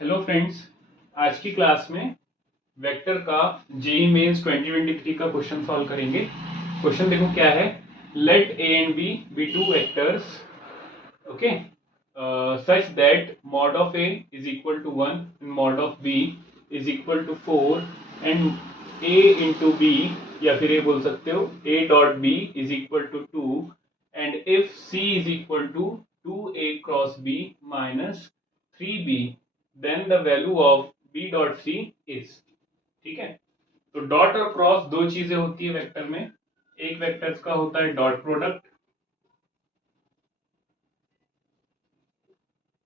Hello friends, आज की class में वेक्टर का जेईई मेंस 2023 का क्वेश्चन सॉल्व करेंगे। क्वेश्चन देखो क्या है। Let A and B be two vectors, okay, such that mod of a is equal to 1 and mod of b is equal to 4 and a into b, या फिर ये बोल सकते हो a dot b is equal to 2 and if c is equal to 2a cross b minus 3b then the value of b dot c is। ठीक है, तो dot और क्रॉस दो चीजें होती है वेक्टर में। एक वेक्टर्स का होता है डॉट प्रोडक्ट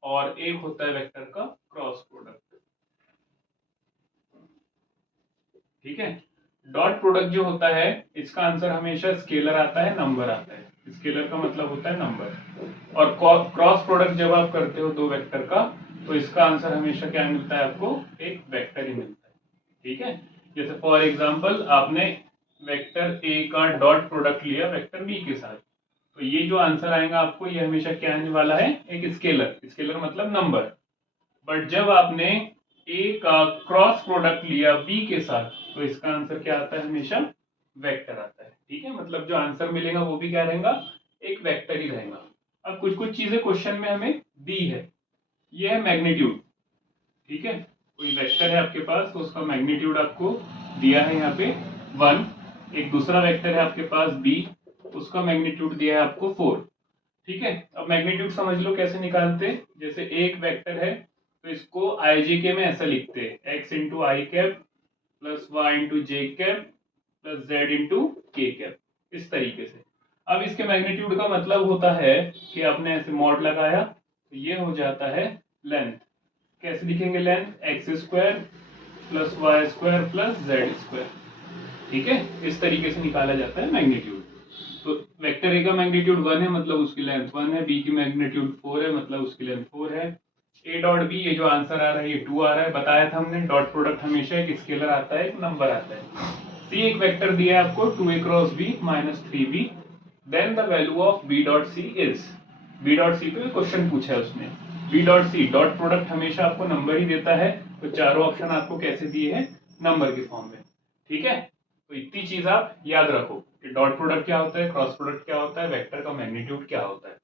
और एक होता है वेक्टर का क्रॉस प्रोडक्ट। ठीक है, डॉट प्रोडक्ट जो होता है इसका आंसर हमेशा स्केलर आता है, नंबर आता है। स्केलर का मतलब होता है नंबर। और क्रॉस प्रोडक्ट जब आप करते हो दो वेक्टर का तो इसका आंसर हमेशा क्या मिलता है आपको, एक वेक्टर ही मिलता है। ठीक है, जैसे फॉर एग्जांपल आपने वेक्टर ए का डॉट प्रोडक्ट लिया वेक्टर बी के साथ, तो ये जो आंसर आएगा आपको ये हमेशा क्या आने वाला है, एक स्केलर। स्केलर मतलब नंबर। बट जब आपने ए का क्रॉस प्रोडक्ट लिया बी के साथ तो इसका आंसर क्या आता है, हमेशा वेक्टर आता है। ठीक है, मतलब जो आंसर मिलेगा वो भी क्या रहेगा, एक वेक्टर ही रहेगा। अब कुछ कुछ चीजें क्वेश्चन में हमें दी है। ये है मैग्नीट्यूड। ठीक है, कोई वेक्टर है आपके पास तो उसका मैग्नीट्यूड आपको दिया है यहाँ पे 1। एक दूसरा वेक्टर है आपके पास b, उसका मैग्नीट्यूड दिया है आपको 4। ठीक है, अब मैग्नीट्यूड समझ लो कैसे निकालते। जैसे एक वेक्टर है तो इसको IJK में ऐसा लिखते हैं, x इंटू आई कैप प्लस वाई इंटू जे कैप प्लस जेड इंटू के कैप, इस तरीके से। अब इसके मैग्नीट्यूड का मतलब होता है कि आपने ऐसे मॉड लगाया तो ये हो जाता है लेंथ। कैसे लिखेंगे length, X square plus Y square plus Z square. ठीक है, इस तरीके से निकाला जाता है मैग्नीट्यूड। तो वेक्टर ए का मैग्नीट्यूड 1 है मतलब उसकी लेंथ 1 है, बी की मैग्नीट्यूड 4 है मतलब उसकी लेंथ 4 है। ए डॉट बी, ये जो आंसर आ रहा है ये 2 आ रहा है। बताया था हमने डॉट प्रोडक्ट हमेशा एक स्केलर आता है, एक नंबर आता है। सी एक वेक्टर दिया है आपको 2a cross B minus 3b, then the value of B dot C is. B dot C पे क्वेश्चन पूछा है उसने। B dot C, dot product हमेशा आपको नंबर ही देता है, तो चारों ऑप्शन आपको कैसे दिए हैं, नंबर के फॉर्म में। ठीक है, तो इतनी चीज आप याद रखो कि डॉट प्रोडक्ट क्या होता है, क्रॉस प्रोडक्ट क्या होता है, वेक्टर का मैग्नीट्यूड क्या होता है।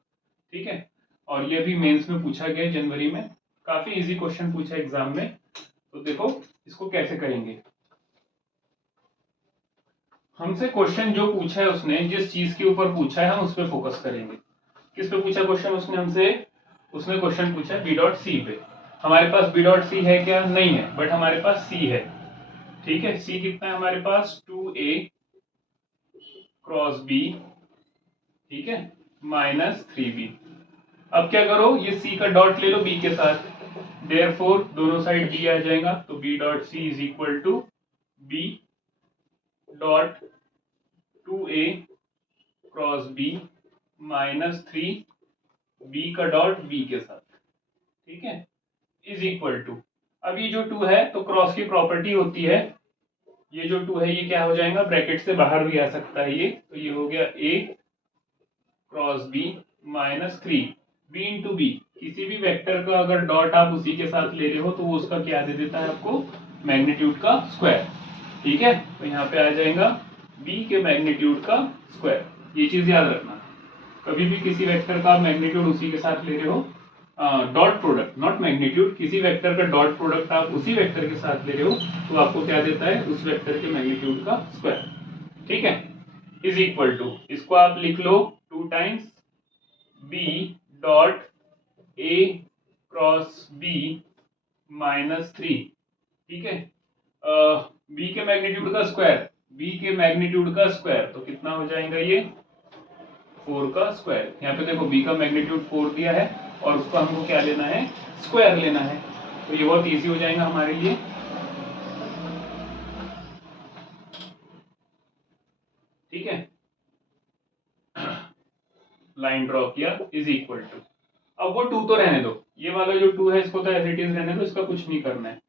ठीक है, और ये भी मेंस में पूछा गया जनवरी में, काफी इजी क्वेश्चन पूछा एग्जाम में। तो देखो इसको कैसे करेंगे। हमसे क्वेश्चन जो पूछा है उसने, जिस चीज के ऊपर पूछा है हम उस पर फोकस करेंगे। किस पे पूछा क्वेश्चन उसने हमसे, उसने क्वेश्चन पूछा बी डॉट सी पे। हमारे पास बी डॉट सी है क्या, नहीं है, बट हमारे पास सी है। ठीक है, सी कितना है हमारे पास, 2a क्रॉस बी, ठीक है, माइनस 3b। अब क्या करो, ये सी का डॉट ले लो बी के साथ, देयरफॉर दोनों साइड बी आ जाएगा, तो B dot C is equal to B dot 2a cross B minus 3b का डॉट बी के साथ। ठीक है, इज इक्वल टू, अब ये जो 2 है तो क्रॉस की प्रॉपर्टी होती है, ये जो 2 है ये क्या हो जाएगा, ब्रैकेट से बाहर भी आ सकता है ये, तो ये हो गया a cross B minus 3b into B. किसी भी वेक्टर का अगर डॉट आप उसी के साथ ले रहे हो तो वो उसका क्या दे देता है आपको, मैग्नीट्यूड का स्क्वायर। ठीक है, तो यहाँ पे आ जाएगा b के मैग्नीट्यूड का स्क्वायर। ये चीज याद रखना, कभी भी किसी वेक्टर का मैग्नीट्यूड उसी के साथ ले रहे हो, डॉट प्रोडक्ट नॉट मैग्नीट्यूड, किसी वेक्टर का डॉट प्रोडक्ट आप उसी वेक्टर के साथ ले रहे हो तो आपको क्या देता है, उस वेक्टर के मैग्नीट्यूड का स्क्वायर। ठीक है, इज इक्वल टू, इसको आप लिख लो 2 times B dot A cross B minus 3। ठीक है, बी के मैग्नीट्यूड का स्क्वायर, बी के मैग्नीट्यूड का स्क्वायर तो कितना हो जाएगा ये 4 का स्क्वायर। यहाँ पे देखो b का मैग्नीट्यूड 4 दिया है और उसको हमको क्या लेना है, स्क्वायर लेना है, तो ये बहुत इजी हो जाएगा हमारे लिए। ठीक है, लाइन ड्रॉ किया, इज इक्वल टू, अब वो 2 तो रहने दो, ये वाला जो 2 है इसको तो एज इट इज रहने दो, इसका कुछ नहीं करना है।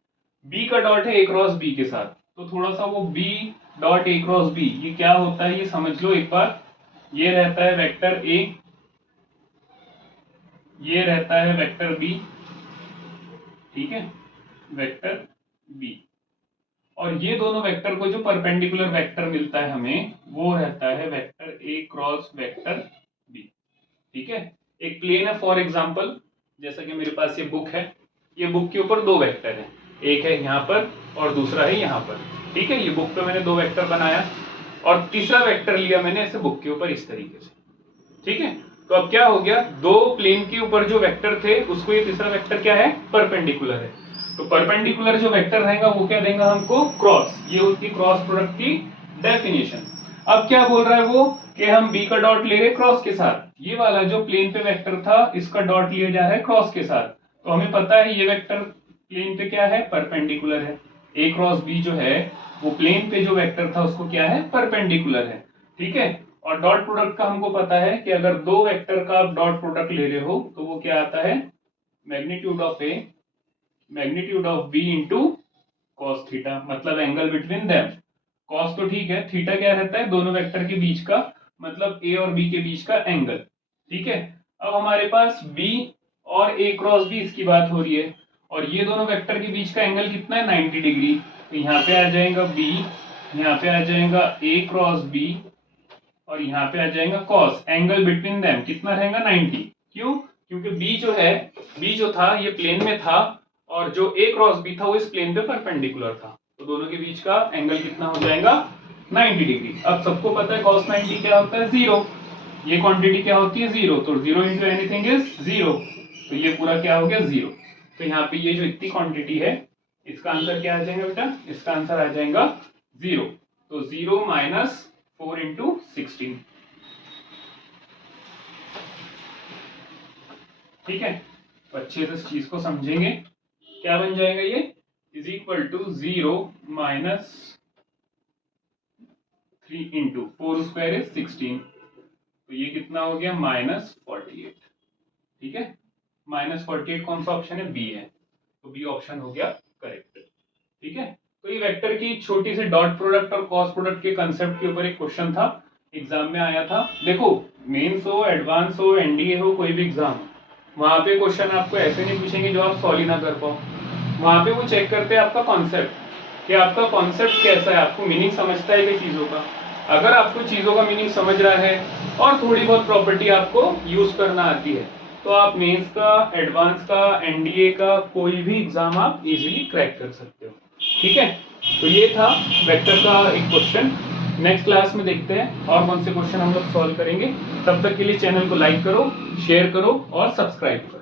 b का डॉट है a क्रॉस b के साथ, तो थोड़ा सा वो b dot a cross b ये क्या होता है ये समझ लो एक बार। ये रहता है वेक्टर a, ये रहता है वेक्टर b। ठीक है, वेक्टर बी। और ये दोनों वेक्टर को जो परपेंडिकुलर वेक्टर मिलता है हमें, वो रहता है vector A cross vector B. ठीक है, एक प्लेन है फॉर एग्जांपल, जैसा कि मेरे पास ये बुक है, ये बुक के ऊपर दो वेक्टर हैं, एक है यहाँ पर और दूसरा है यहाँ पर। ठीक है, ये बुक पे मैंने दो वेक्टर बनाया और तीसरा वेक्टर लिया मैंने ऐसे बुक के ऊपर इस तरीके से। ठीक है, तो अब क्या हो गया, दो प्लेन के ऊपर जो वेक्टर थे उसको ये तीसरा वेक्टर क्या है, परपेंडिकुलर है। तो परपेंडिकुलर जो वेक्टर रहेगा वो क्या देगा हमको, क्रॉस। ये उसकी क्रॉस प्रोडक्ट की डेफिनेशन। अब क्या बोल रहा है वो कि हम बी का डॉट ले रहे क्रॉस के साथ, ये वाला जो प्लेन पे वेक्टर था इसका डॉट लिया जा रहा है क्रॉस के साथ। तो हमें पता है ये वेक्टर प्लेन पे क्या है, परपेंडिकुलर है। ए क्रॉस बी जो है वो प्लेन पे जो वेक्टर था उसको क्या है, परपेंडिकुलर है। ठीक है, और डॉट प्रोडक्ट का हमको पता है कि अगर दो वेक्टर का आप डॉट प्रोडक्ट ले रहे हो तो वो क्या आता है, magnitude of A magnitude of B into cos theta, मतलब एंगल बिटवीन देम। कॉस तो ठीक है, थीटा क्या रहता है, दोनों वेक्टर के बीच का, मतलब ए और बी के बीच का एंगल। ठीक है, अब हमारे पास बी और ए क्रॉस बी इसकी बात हो रही है, और ये दोनों वेक्टर के बीच का एंगल कितना है, 90 डिग्री। तो यहाँ पे आ जाएगा बी, यहाँ पे आ जाएगा ए क्रॉस बी, और यहाँ पे आ जाएगा कॉस। एंगल बिटवीन देम कितना रहेगा, 90। क्यों, क्योंकि बी जो है, बी जो था ये प्लेन में था और जो ए क्रॉस बी था वो इस प्लेन पे परपेंडिकुलर था, तो दोनों के बीच का एंगल कितना हो जाएगा, 90 डिग्री। अब सबको पता है cos 90 क्या होता है, 0। ये क्वांटिटी क्या होती है, 0, तो 0 इंटू एनीथिंग इज 0, तो ये पूरा क्या हो गया, 0। तो यहाँ पे ये जो इतनी क्वांटिटी है इसका आंसर क्या आ जाएगा बेटा, इसका आंसर आ जाएगा 0। तो 0 माइनस 4 इंटू 16। ठीक है, तो अच्छे से इस चीज को समझेंगे, क्या बन जाएगा ये, is equal to 0 minus 3 into 4 square is 16, तो ये कितना हो गया, -48। ठीक है, -48 कौन सा ऑप्शन है, बी है, तो बी ऑप्शन हो गया करेक्ट। ठीक है, तो ये वेक्टर की छोटी सी डॉट प्रोडक्ट और क्रॉस प्रोडक्ट के कंसेप्ट के ऊपर एक क्वेश्चन था, एग्जाम में आया था। देखो, मेंस हो, एडवांस हो, एनडीए हो, कोई भी एग्जाम हो, वहां पे क्वेश्चन आपको ऐसे नहीं पूछेंगे जो आप सॉल्व ही ना कर पाओ। वहां पे वो चेक करते हैं आपका कॉन्सेप्ट, कि आपका कॉन्सेप्ट कैसा है, आपको मीनिंग समझता है कि चीजों का। अगर आपको चीजों का मीनिंग समझ रहा है और थोड़ी बहुत प्रॉपर्टी आपको यूज करना आती है, तो आप मेंस का, एडवांस का, एनडीए का कोई भी एग्जाम आप इजीली क्रैक कर सकते हो। ठीक है, तो ये था वेक्टर का एक क्वेश्चन। नेक्स्ट क्लास में देखते हैं और कौन से क्वेश्चन हम लोग सॉल्व करेंगे। तब तक के लिए चैनल को लाइक करो, शेयर करो और सब्सक्राइब करो।